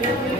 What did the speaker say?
Thank you.